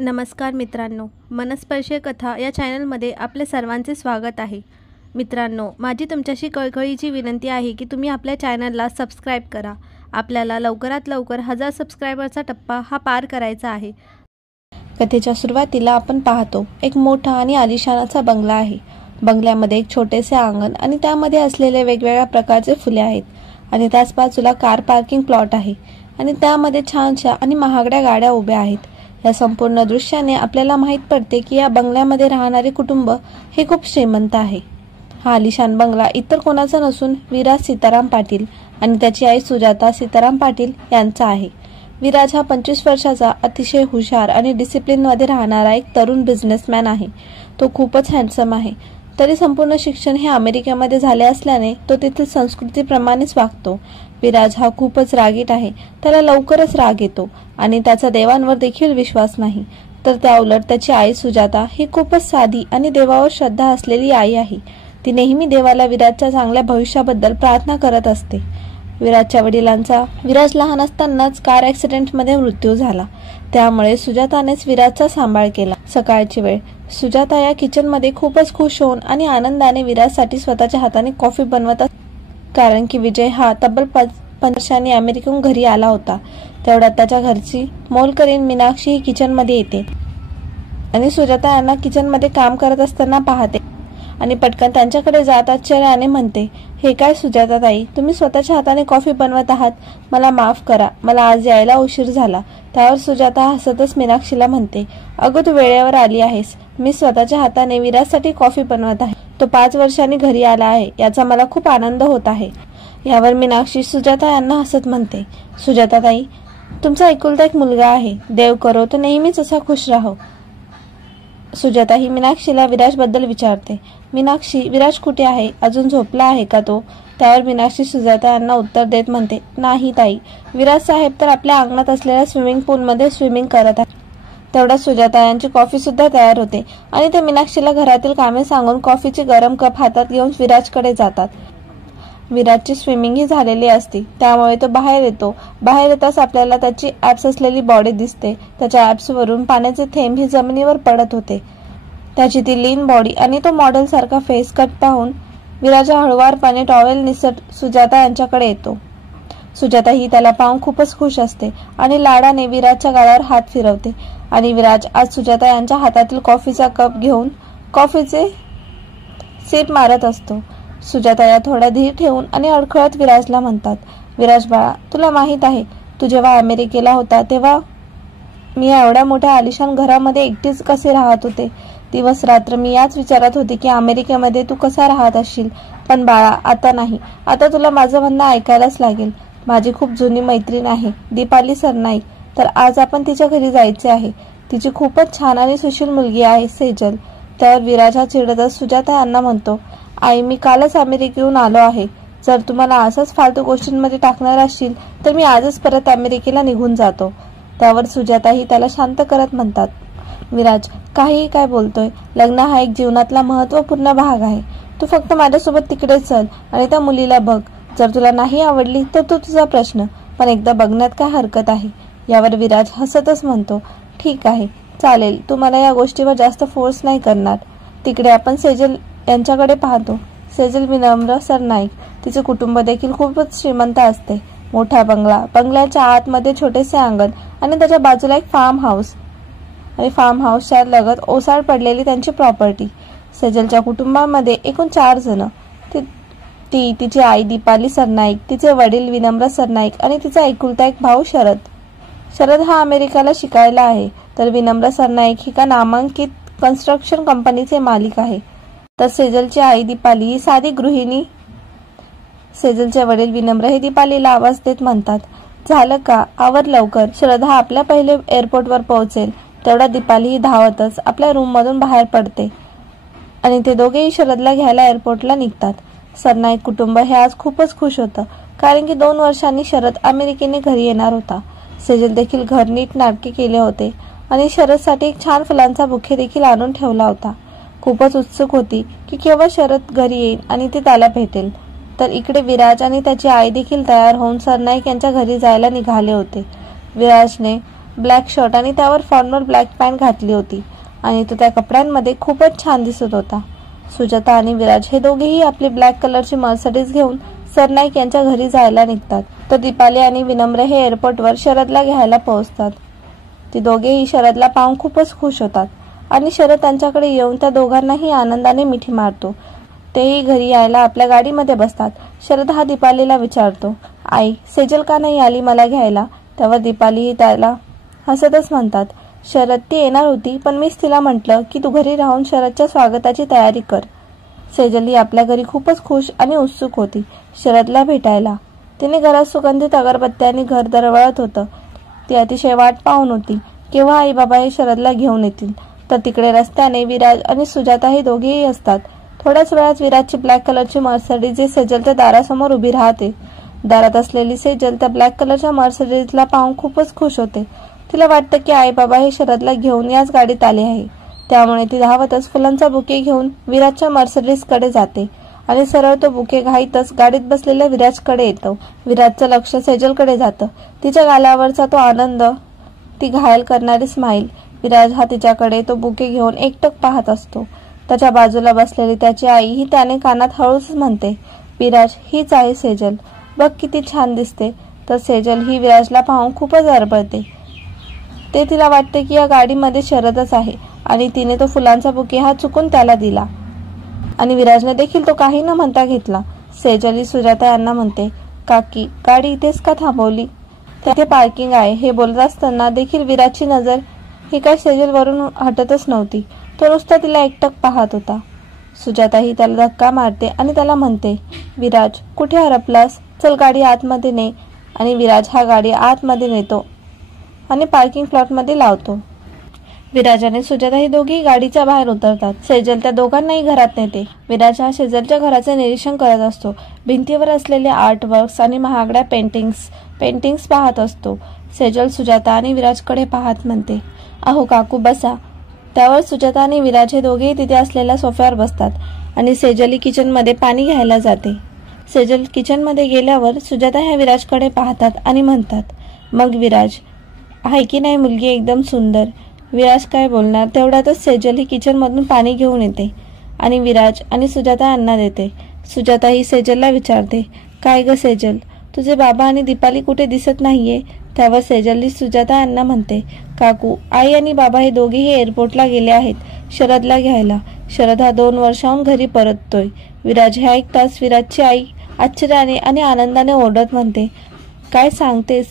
नमस्कार मित्रांनो, मनस्पर्शी कथा या चॅनलमध्ये आपले सर्वांचे स्वागत आहे. मित्रांनो, माझी तुमच्याशी कळकळीची विनंती आहे की तुम्ही आपल्या चॅनलला सबस्क्राईब करा. आपल्याला लवकरात लवकर 1000 सबस्क्रायबरचा टप्पा हा पार करायचा आहे. कथेच्या सुरुवातीला आपण पाहतो एक मोठा आणि आलिशान असा बंगला आहे. बंगल्यामध्ये एक छोटेसे अंगण आणि त्यामध्ये असलेले वेगवेगळ्या प्रकारचे फुले आहेत आणि त्याच बाजूला कार पार्किंग प्लॉट आहे आणि त्यामध्ये छानशा आणि महागड्या गाड्या उभ्या आहेत. या संपूर्ण दृश्याने आपल्याला माहीत पडते की या बंगल्यामध्ये राहणारे कुटुंब हे खूप श्रीमंत आहे. हा आलिशान बंगला इतर कोणाचा नसून विराज सीताराम पाटील आणि त्याची आई सुजाता सीताराम पाटील यांचा आहे. विराज हा 25 वर्षाचा अतिशय हुशार आणि डिसिप्लिनमध्ये राहणारा एक तरुण बिझनेसमॅन आहे. तो खूपच हँडसम आहे. तरी संपूर्ण शिक्षण हे अमेरिकेमध्ये झाले असल्याने तो तेथील संस्कृतीप्रमाणेच वागतो. विराज हा खूपच रागीट आहे. त्याला लवकरच राग येतो आणि त्याचा देवांवर देखील विश्वास नाही. तर त्या उलट त्याची आई सुजाता ही खूपच साधी आणि देवावर श्रद्धा असलेली आई आहे. ती नेहमी देवाला विराजच्या चांगल्या भविष्याबद्दल प्रार्थना करत असते. विराजच्या वडिलांचा विराज लहान असतानाच कार ॲक्सिडेंटमध्ये मृत्यू झाला. त्यामुळे सुजातानेच विराजचा सांभाळ केला. सकाळची वेळ. सुजाता या किचनमध्ये खूपच खुश होऊन आणि आनंदाने विराजसाठी स्वतःच्या हाताने कॉफी बनवत असते. कारण की विजय हा तब्बल 5 वर्षांनी अमेरिकेहून घरी आला होता. तेवढ्यात त्याच्या घरची मोलकरीण मीनाक्षी ही किचनमध्ये येते आणि सुजाता यांना किचनमध्ये काम करत असताना पाहते आणि पटकन त्यांच्याकडे जात आश्चर्याने म्हणते, हे काय सुजाता ताई, तुम्ही स्वतःच्या हाताने कॉफी बनवत आहात. मला माफ करा, मला आज यायला उशीर झाला. त्यावर सुजाता हसतच मीनाक्षीला म्हणते, अगं तू वेळेवर आली आहेस. मी स्वतःच्या हाताने विराजसाठी कॉफी बनवत आहे. तो 5 वर्षांनी घरी आला आहे याचा मला खूप आनंद होत आहे. यावर मीनाक्षी सुजाता यांना हसत म्हणते, सुजाता ताई, तुमचा एकुलता एक मुलगा आहे. देव करो तो नेहमीच असा खुश राहो. सुजाता ही मीनाक्षीला विराजबद्दल विचारते. मीनाक्षी, विराज कुठे आहे? अजून झोपला आहे का तो? त्यावर मीनाक्षी सुजाता यांना उत्तर देत म्हणते, नाही ताई, विराज साहेब तर आपल्या अंगणात असलेल्या स्विमिंग पूलमध्ये स्विमिंग करत आहे. तेवढ्यात सुजाता यांची कॉफी सुद्धा तयार होते आणि ते मीनाक्षीला घरातील कामे सांगून कॉफीची गरम कप हातात घेऊन विराजकडे जातात. विराजची स्विमिंग ही झालेली असते, त्यामुळे तो बाहेर येतो. बाहेर येताच आपल्याला त्याची ॲप्स असलेली बॉडी दिसते. त्याच्या ॲप्सवरून पाण्याचे थेंब ही जमिनीवर पडत होते. त्याची ती लीन बॉडी आणि तो मॉडेल सारखा फेस कट पाहून विराज हळुवारपणे टॉवेल निसट सुजाता यांच्याकडे येतो. सुजाता ही त्याला पाहून खूपच खुश असते आणि लाडाने विराजच्या गालावर हात फिरवते आणि विराज आज सुजाता यांच्या हातातील कॉफीचा कप घेऊन कॉफीचे सिप मारत असतो. सुजाता या थोड्या धीर ठेवून आणि अडखळत विराजला म्हणतात, विराज बाळा, तुला माहित आहे, तू जेव्हा अमेरिकेला होता तेव्हा मी एवढ्या मोठ्या आलिशान घरामध्ये एकटीच कसे राहत होते. दिवस रात्र मी याच विचारात होते की अमेरिकेमध्ये तू कसा राहत असशील. पण बाळा, आता नाही. आता तुला माझं म्हणणं ऐकायलाच लागेल. माझी खूप जुनी मैत्रीण आहे, दीपाली सरनाईक. तर आज आपण तिच्या घरी जायचे आहे. तिची खूपच छान आणि सुशील मुलगी आहे, सेजल. त्यावर विराज हा चिडतच सुजाता यांना म्हणतो, आई, मी कालच अमेरिकेहून आलो आहे. जर तुम्हाला असंच फालतू गोष्टींमध्ये टाकणार असशील तर मी आजच परत अमेरिकेला निघून जातो. त्यावर सुजाता ही त्याला शांत करत म्हणतात, विराज, काहीही काय बोलतोय. लग्न हा एक जीवनातला महत्त्वपूर्ण भाग आहे. तू फक्त माझ्यासोबत तिकडे चल आणि त्या मुलीला बघ. जर तुला नाही आवडली तर तो तुझा प्रश्न, पण एकदा बघण्यात काय हरकत आहे. यावर विराज हसतच म्हणतो, ठीक आहे, चालेल, तू मला या गोष्टीवर जास्त फोर्स नाही करणार. तिकडे आपण सेजल यांच्याकडे पाहतो. सेजल विनम्र सरनाईक. तिचे कुटुंब देखील खूपच श्रीमंत असते. मोठा बंगला, बंगल्याच्या आतमध्ये छोटेसे अंगण आणि त्याच्या बाजूला एक फार्म हाऊस आणि फार्म हाऊसच्या लगत ओसाड पडलेली त्यांची प्रॉपर्टी. सेजलच्या कुटुंबामध्ये एकूण 4 जण. ती, तिची आई दीपाली सरनाईक, तिचे वडील विनम्र सरनाईक आणि तिचा एकुलता एक भाऊ शरद. शरद हा अमेरिकेला शिकायला आहे. तर विनम्र सरनाईक ही एका नामांकित कन्स्ट्रक्शन कंपनीचे मालिक आहे. तर सेजलची आई दीपाली ही साधी गृहिणी. सेजलचे वडील विनम्र हे दीपालीला आवाज देत म्हणतात, झालं का, आवर लवकर, शरद हा आपल्या पहिले एअरपोर्टवर पोहोचेल. तेवढा दीपाली ही धावतच आपल्या रूममधून बाहेर पडते आणि ते दोघेही शरदला घ्यायला एअरपोर्टला निघतात. सरनाईक कुटुंब हे आज खूपच खुश होतं, कारण की 2 वर्षांनी शरद अमेरिकेने घरी येणार होता. सेजल देखील घर नीट नाटके केले होते आणि शरदसाठी एक छान फुलांचा बुके देखील आणून ठेवला होता. खूपच उत्सुक होती की केव्हा शरद घरी येईल आणि ते त्याला भेटेल. तर इकडे विराज आणि त्याची आई देखील तयार होऊन सरनाईक यांच्या घरी जायला निघाले होते. विराजने ब्लॅक शर्ट आणि त्यावर फॉर्मल ब्लॅक पॅन्ट घातली होती आणि तो त्या कपड्यांमध्ये खूपच छान दिसत होता. सुजाता आणि विराज हे दोघेही आपली ब्लॅक कलरची मर्सिडीज घेऊन सरनाईक यांच्या घरी जायला निघतात. तर दीपाली आणि विनम्र हे एअरपोर्टवर शरदला घ्यायला पोहोचतात. ती दोघेही शरदला पाहून खूपच खुश होतात आणि शरद त्यांच्याकडे येऊन त्या दोघांनाही आनंदाने मिठी मारतो. तेही घरी यायला आपल्या गाडीमध्ये बसतात. शरद हा दीपालीला विचारतो, आई सेजल का नाही आली मला घ्यायला? त्यावर दीपालीही त्याला हसतच म्हणतात, शरद ती येणार होती पण मीच तिला म्हटलं की तू घरी राहून शरदच्या स्वागताची तयारी कर. सेजल ही आपल्या घरी खूपच खुश आणि उत्सुक होती शरदला भेटायला. तिने घरात सुगंधित अगरबत्त्यांनी घर दरवळत होतं. ती अतिशय वाट पाहून होती केव्हा आई बाबा हे शरदला घेऊन येतील. तर तिकडे रस्त्याने विराज आणि सुजाता हे दोघेही असतात. थोड्याच वेळात विराजची ब्लॅक कलरची मर्सिडीज सेजलच्या दारासमोर उभी राहते. दारात असलेली सेजल त्या ब्लॅक कलरच्या मर्सिडीजला पाहून खूपच खुश होते. तिला वाटतं की आई बाबा हे शरदला घेऊन याच गाडीत आले आहे. त्यामुळे ती धावतच फुलांचा बुके घेऊन विराजच्या मर्सिडीजकडे जाते आणि सरळ तो बुके घाईतच गाडीत बसलेल्या विराजकडे येतो. विराजचं लक्ष सेजलकडे जातं. तिच्या गालावरचा तो आनंद, ती घायल करणारी स्माईल. विराज हा तिच्याकडे तो बुके घेऊन एकटक पाहत असतो. त्याच्या बाजूला बसलेली त्याची आई ही त्याने कानात हळूच म्हणते, विराज हीच आहे सेजल, बघ किती छान दिसते. तर सेजल ही विराजला पाहून खूपच अरबळते. ते तिला वाटते की या गाडीमध्ये शरदच आहे आणि तिने तो फुलांचा बुके हा चुकून त्याला दिला आणि विराजने देखील तो काही न म्हणता घेतला. सेजल ही सुजाता यांना म्हणते, काकी गाडी इथेच का थांबवली? तिथे पार्किंग आहे. हे बोलत असताना देखील विराजची नजर ही काय सेजलवरून हटतच नव्हती. तो नुसता तिला एकटक पाहत होता. सुजाता ही त्याला धक्का मारते आणि त्याला म्हणते, विराज कुठे हरपलास? चल गाडी आतमध्ये ने. आणि विराज हा गाडी आतमध्ये नेतो आणि पार्किंग प्लॉटमध्ये लावतो. विराज आणि सुजाता ही दोघी गाडीच्या बाहेर उतरतात. सेजल त्या दोघांनाही घरात नेते. विराज हा शेजारच्या घराचे निरीक्षण करत असतो. भिंतीवर असलेले आर्टवर्क्स आणि महागड्या पेंटिंग्स पाहत असतो. सेजल सुजाता आणि विराजकडे पाहत म्हणते, अहो काकू बसा. त्यावर सुजाता आणि विराज हे दोघेही तिथे असलेल्या सोफ्यावर बसतात आणि सेजल ही किचनमध्ये पाणी घ्यायला जाते. सेजल किचनमध्ये गेल्यावर सुजाता ह्या विराजकडे पाहतात आणि म्हणतात, मग विराज आहे की नाही मुलगी एकदम सुंदर? विराज काय बोलणार तेवढ्यातच सेजल ही किचनमधून पाणी घेऊन येते आणि विराज आणि सुजाता यांना देते. सुजाता ही सेजलला विचारते, काय ग सेजल, तुझे बाबा आणि दीपाली कुठे दिसत नाहीये? त्यावर सेजल ही सुजाता यांना म्हणते, काकू आई आणि बाबा हे दोघेही एअरपोर्टला गेले आहेत शरदला घ्यायला. शरद हा 2 वर्षाहून घरी परततोय. विराज हे ऐकताच विराजची आई आश्चर्याने आणि आनंदाने ओरडत म्हणते, काय सांगतेस?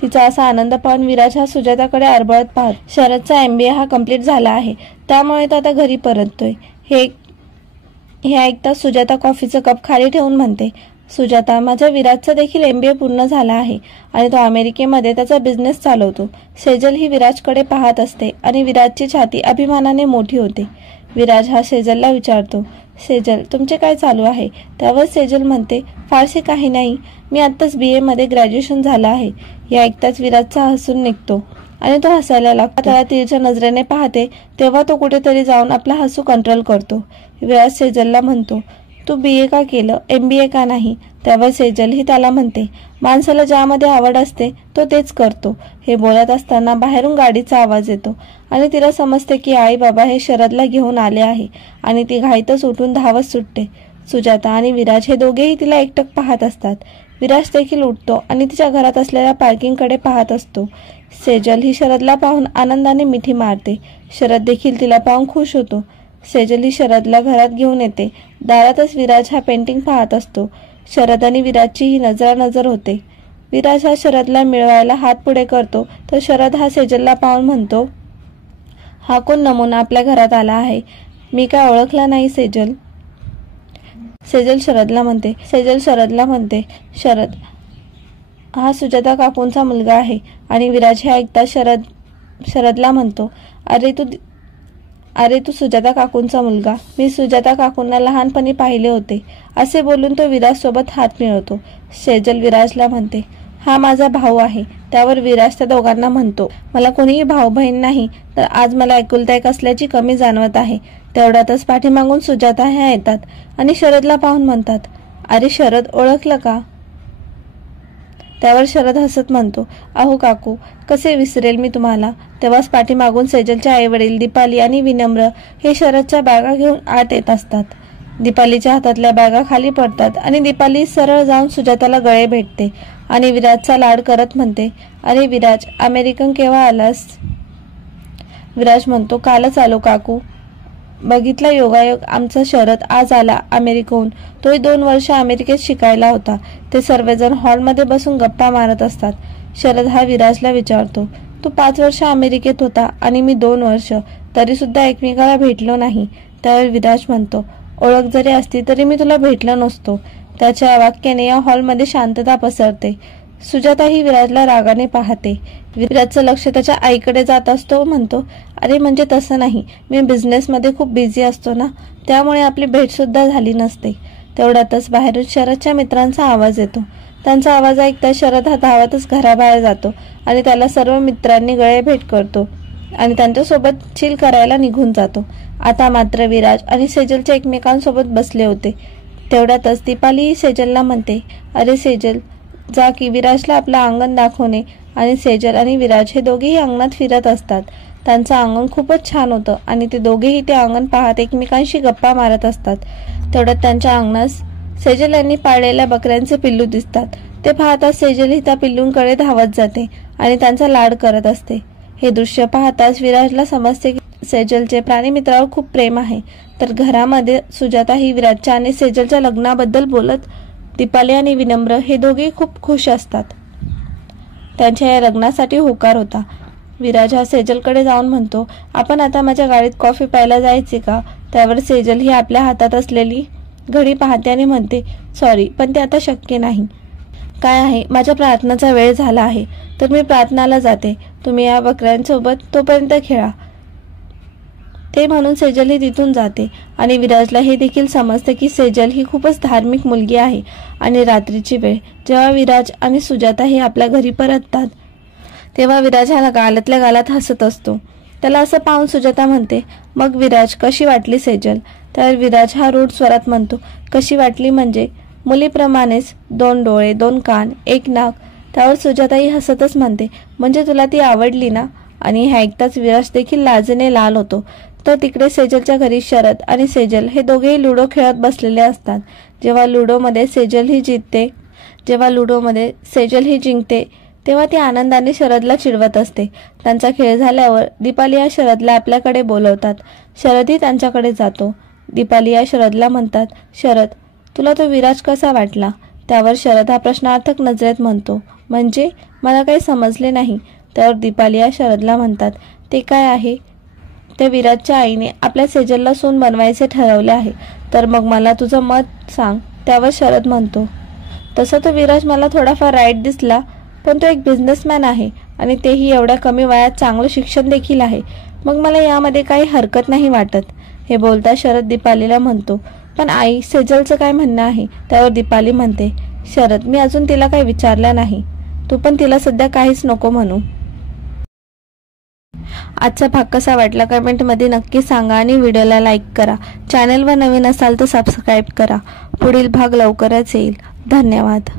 तिचा असा आनंद पाहून विराज हा सुजाताकडे आरबळत पाहत, शरदचा MBA हा कंप्लीट झाला आहे त्यामुळे तो आता घरी परततोय. हे ऐकताच सुजाता कॉफीचं कप खाली ठेवून म्हणते, सुजाता माझ्या विराजचा देखील MBA पूर्ण झाला आहे आणि तो अमेरिकेमध्ये त्याचा बिझनेस चालवतो. सेजल ही विराजकडे पाहत असते आणि विराजची छाती अभिमानाने मोठी होते. विराज हा सेजलला विचारतो, सेजल तुमचे काय चालू आहे? त्यावर सेजल म्हणते, फारसे काही नाही, मी आत्ताच BA मध्ये ग्रॅज्युएशन झालं आहे. हे ऐकताच विराजचा हसून निघतो आणि तो हसायला लागतो. त्याला तिच्या नजरेने पाहते तेव्हा तो कुठेतरी जाऊन आपला हसू कंट्रोल करतो. विराज सेजलला म्हणतो, तू BA का केलं, MBA का नाही? त्यावर सेजल ही त्याला म्हणते, माणसाला ज्यामध्ये आवड असते तो तेच करतो. हे बोलत असताना बाहेरून गाडीचा आवाज येतो आणि तिला समजते की आई बाबा हे शरदला घेऊन आले आहे आणि ती घाईतच उठून धावत सुटते. सुजाता आणि विराज हे दोघेही तिला एकटक पाहत असतात. विराज देखील उठतो आणि तिच्या घरात असलेल्या पार्किंगकडे पाहत असतो. सेजल ही शरदला पाहून आनंदाने मिठी मारते. शरद देखील तिला पाहून खुश होतो. सेजल ही शरदला घरात घेऊन येते. दारातच विराज हा पेंटिंग पाहत असतो. शरद आणि विराजची ही नजरानजर होते. विराज हा शरदला मिळवायला हात पुढे करतो तर शरद हा सेजलला पाहून म्हणतो, हा कोण नमुना आपल्या घरात आला आहे? मी काय ओळखला नाही सेजल. सेजल शरदला म्हणते, शरद हा सुजाता काकूंचा मुलगा आहे. आणि विराज हे ऐकता शरदला म्हणतो, अरे तू सुजाता काकूंचा मुलगा, मी सुजाता काकूंना लहानपणी पाहिले होते. असे बोलून तो विराज सोबत हात मिळवतो. सेजल विराजला म्हणते, हा माझा भाऊ आहे. त्यावर विराज त्या दोघांना म्हणतो, मला कोणीही भाऊ बहीण नाही तर आज मला एकुलता एक असल्याची कमी जाणवत आहे. तेवढ्यातच पाठीमागून सुजाता ह्या येतात आणि शरदला पाहून म्हणतात, अरे शरद ओळखलं का? त्यावर शरद हसत म्हणतो, अहो काकू, कसे विसरेल मी तुम्हाला. तेव्हाच पाठीमागून सेजलचे आईवडील दीपाली आणि विनम्र हे शरदच्या बॅगा घेऊन आत येत असतात. दीपालीच्या हातातल्या बॅगा खाली पडतात आणि दीपाली सरळ जाऊन सुजाताला गळे भेटते आणि विराजचा लाड करत म्हणते, अरे विराज, अमेरिकन केव्हा आलास. विराज म्हणतो, कालच आलो काकू. बघितला योगायोग, आमचा शरद आज आला अमेरिकेहून. तोही 2 वर्ष अमेरिकेत शिकायला होता. ते सर्वजण हॉलमध्ये बसून गप्पा मारत असतात. शरद हा विराजला विचारतो, तू 5 वर्ष अमेरिकेत होता आणि मी 2 वर्ष, तरी सुद्धा एकमेकाला भेटलो नाही. त्यावर विराज म्हणतो, ओळख जरी असती तरी मी तुला भेटलो नसतो. त्याच्या वाक्याने या हॉलमध्ये शांतता पसरते. सुजाता ही विराजला रागाने पाहते. विराजचं लक्ष त्याच्या आईकडे जात असतो. म्हणतो, अरे म्हणजे तसं नाही, मी बिझनेसमध्ये खूप बिझी असतो ना, त्यामुळे आपली भेट सुद्धा झाली नसते. तेवढ्यातच बाहेरून शरदच्या मित्रांचा आवाज येतो. त्यांचा आवाज ऐकता शरद हा धावतच घराबाहेर जातो आणि त्याला सर्व मित्रांनी गळे भेट करतो आणि त्यांच्यासोबत चिल करायला निघून जातो. आता मात्र विराज आणि सेजलच्या एकमेकांसोबत बसले होते. तेवढ्यातच दीपाली सेजलला म्हणते, अरे सेजल, जा की विराजला आपलं अंगण दाखवणे. आणि सेजल आणि विराज हे दोघेही अंगणात फिरत असतात. त्यांचं अंगण खूपच छान होतं आणि ते दोघेही ते अंगण पाहत एकमेकांशी गप्पा मारत असतात. तेवढ्यात त्यांच्या अंगणास सेजल यांनी पाळलेल्या बकऱ्यांचे पिल्लू दिसतात. ते पाहताच सेजल ही त्या पिल्लूंकडे धावत जाते आणि त्यांचा लाड करत असते. हे दृश्य पाहताच विराजला समजते की सेजलचे प्राणीमित्रावर खूप प्रेम आहे. तर घरामध्ये सुजाता ही विराजच्या आणि सेजलच्या लग्नाबद्दल बोलत दीपाली आणि विनम्र हे दोघे खूप खुश असतात. त्यांच्या या लग्नासाठी होकार होता. विराज हा सेजलकडे जाऊन म्हणतो, आपण आता माझ्या गाडीत कॉफी प्यायला जायचे का. त्यावर सेजल ही आपल्या हातात असलेली घडी पाहते आणि म्हणते, सॉरी, पण ते आता शक्य नाही. काय आहे, माझ्या प्रार्थनाचा वेळ झाला आहे, तर मी प्रार्थनाला जाते. तुम्ही या बकऱ्यांसोबत तोपर्यंत खेळा. ते म्हणून सेजल ही तिथून जाते आणि विराजला हे देखील समजते की सेजल ही खूपच धार्मिक मुलगी आहे. आणि रात्रीची वेळ जेव्हा विराज आणि सुजाता हे आपल्या घरी परततात तेव्हा विराज हा गालातल्या गालात हसत असतो. त्याला असं पाहून सुजाता म्हणते, मग विराज, कशी वाटली सेजल. त्यावर विराज हा रूढ स्वरात म्हणतो, कशी वाटली म्हणजे मुलीप्रमाणेच 2 डोळे, 2 कान, 1 नाक. त्यावर सुजाता ही हसतच म्हणते, म्हणजे तुला ती आवडली ना. आणि हे ऐकताच विराज देखील लाजेने लाल होतो. तर तिकडे सेजलच्या घरी शरद आणि सेजल हे दोघेही लुडो खेळत बसलेले असतात. जेव्हा लुडोमध्ये सेजल ही जिंकते तेव्हा ती आनंदाने शरदला चिडवत असते. त्यांचा खेळ झाल्यावर दीपाली या शरदला आपल्याकडे बोलवतात. शरदही त्यांच्याकडे जातो. दीपाली या शरदला म्हणतात, शरद, तुला तो विराज कसा वाटला. त्यावर शरद हा प्रश्नार्थक नजरेत म्हणतो, म्हणजे मला काही समजले नाही. त्यावर दीपाली या शरदला म्हणतात, ते काय आहे. त्या विराजच्या आईने आपल्या सेजलला सून बनवायचे ठरवले आहे. तर मग मला तुझं मत सांग. त्यावर शरद म्हणतो, तसं तो विराज मला थोडाफार राईट दिसला, पण तो एक बिझनेसमॅन आहे आणि तेही एवढ्या कमी वयात चांगलं शिक्षण देखील आहे. मग मला यामध्ये काही हरकत नाही वाटत. हे बोलता शरद दीपालीला म्हणतो, पण आई, सेजलचं काय म्हणणं आहे. त्यावर दीपाली म्हणते, शरद, मी अजून तिला काही विचारलं नाही. तू पण तिला सध्या काहीच नको म्हणू. आजचा भाग कसा वाटला कमेंटमध्ये नक्की सांगा आणि व्हिडिओला लाईक करा. चॅनलवर नवीन असाल तर सबस्क्राईब करा. पुढील भाग लवकरच येईल. धन्यवाद.